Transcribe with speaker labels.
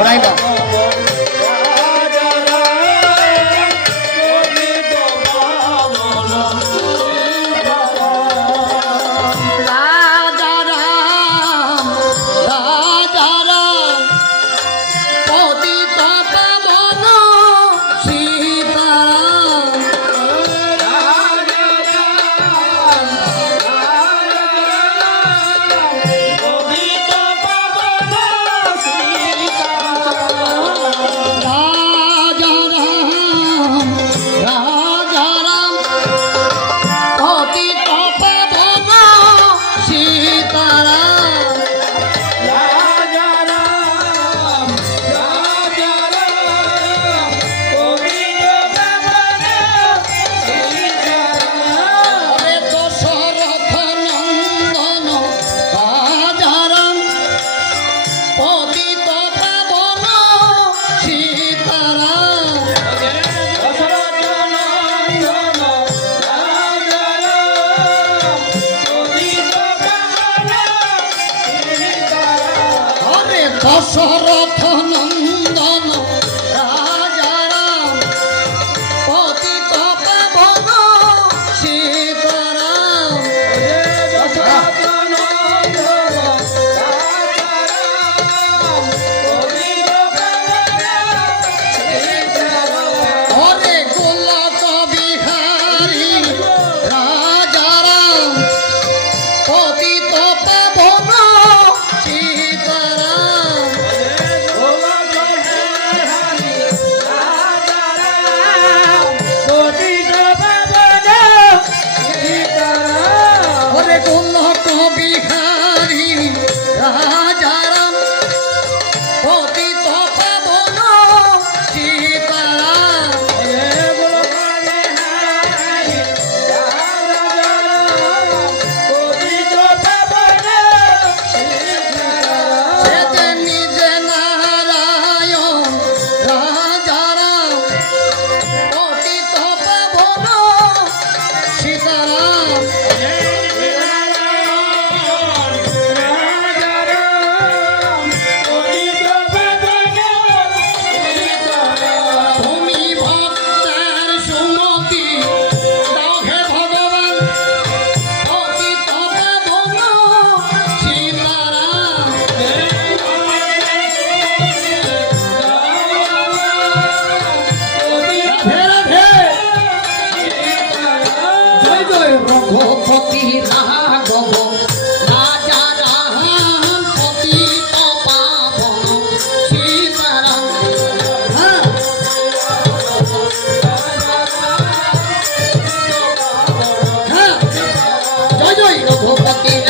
Speaker 1: ঘোরাই না
Speaker 2: দশরথ নন্দন অন্ধকার Porque